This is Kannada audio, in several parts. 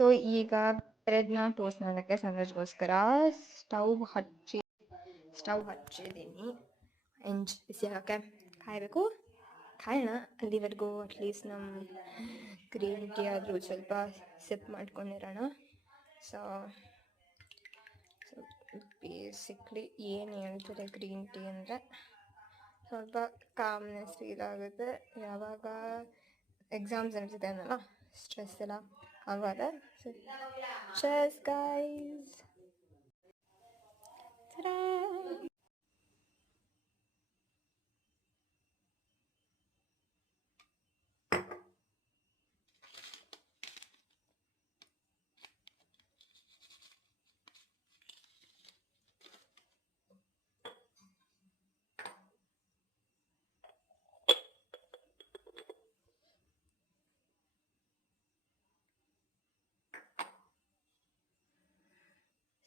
ಸೊ ಈಗ ಬ್ರೆಡ್ನ ಟೋಸ್ಟ್ ಮಾಡೋಕ್ಕೆ ಸ್ಯಾಂಡ್ವಿಚ್ಗೋಸ್ಕರ ಸ್ಟವ್ ಹಚ್ಚಿದ್ದೀನಿ. ಬಿಸಿ ಹಾಕಕ್ಕೆ ಕಾಯಬೇಕು. ಕಾಯೋಣ. ಅಲ್ಲಿವರೆಗೂ ಅಟ್ಲೀಸ್ಟ್ ನಮ್ಮ ಗ್ರೀನ್ ಟೀ ಆದರೂ ಸ್ವಲ್ಪ ಸಿಪ್ ಮಾಡ್ಕೊಂಡಿರೋಣ. ಸೊ ಬೇಸಿಕ್ಲಿ ಏನು ಹೇಳ್ತಾರೆ ಗ್ರೀನ್ ಟೀ ಅಂದರೆ ಸ್ವಲ್ಪ ಕಾಮ್ನೆಸ್ ಫೀಲ್ ಆಗುತ್ತೆ. ಯಾವಾಗ ಎಕ್ಸಾಮ್ಸ್ ಅನಿಸುತ್ತೆ ಅನ್ನಲ್ಲ, ಸ್ಟ್ರೆಸ್ ಎಲ್ಲ ಆವಾಗ. Chess guys.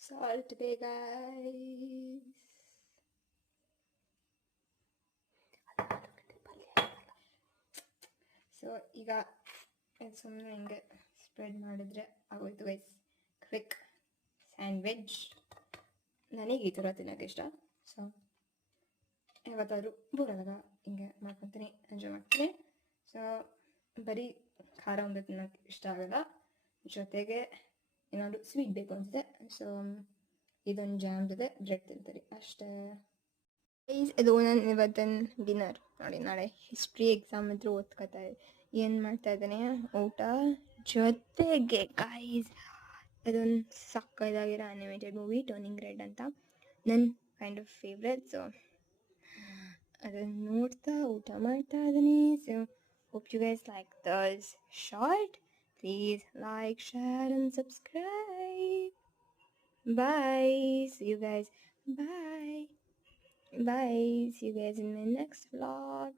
ಸಾಲ್ಟ್ ಬೇಗ. ಸೊ ಈಗ ಸುಮ್ಮನೆ ಹಿಂಗೆ ಸ್ಪ್ರೆಡ್ ಮಾಡಿದ್ರೆ ಆಗೋಯ್ತು ಗೈಸ್. Quick sandwich. ನನಗೆ ಈ ಥರ ತಿನ್ನೋಕ್ಕೆ ಇಷ್ಟ. ಸೊ ಯಾವತ್ತಾದರೂ ಬೋರಾದಾಗ ಹಿಂಗೆ ಮಾಡ್ಕೊತೀನಿ, ಎಂಜಾಯ್ ಮಾಡ್ತೀನಿ. ಸೊ ಬರೀ ಖಾರ ಒಂದು ತಿನ್ನೋಕ್ಕೆ ಇಷ್ಟ ಆಗಲ್ಲ, ಜೊತೆಗೆ ಏನಾದರೂ ಸ್ವೀಟ್ ಬೇಕು ಅನಿಸುತ್ತೆ. ಸೊ ಇದೊಂದು ಜಾಮ್ ಜೊತೆ ಬ್ರೆಡ್ ತಿಂತೀರಿ ಅಷ್ಟೇ. ಇದು ನನ್ನ ಇವತ್ತಿನ ಡಿನ್ನರ್. ನೋಡಿ, ನಾಳೆ ಹಿಸ್ಟ್ರಿ ಎಕ್ಸಾಮ್ ಇದ್ರೂ ಓದ್ಕೋತಾ ಏನು ಮಾಡ್ತಾ ಇದ್ದೀನಿ ಊಟ ಜೊತೆಗೆ ಗೈಸ್ ಅದೊಂದು ಸಕ್ಕದಾಗಿರೋ ಅನಿಮೇಟೆಡ್ ಮೂವಿ ಟರ್ನಿಂಗ್ ರೆಡ್ ಅಂತ, ನನ್ನ ಕೈಂಡ್ ಆಫ್ ಫೇವ್ರೆಟ್. ಸೊ ಅದನ್ನು ನೋಡ್ತಾ ಊಟ ಮಾಡ್ತಾ ಇದ್ದೀನಿ. So hope you guys like this short. Please like, share and subscribe. Bye. See you guys. Bye. See you guys in my next vlog.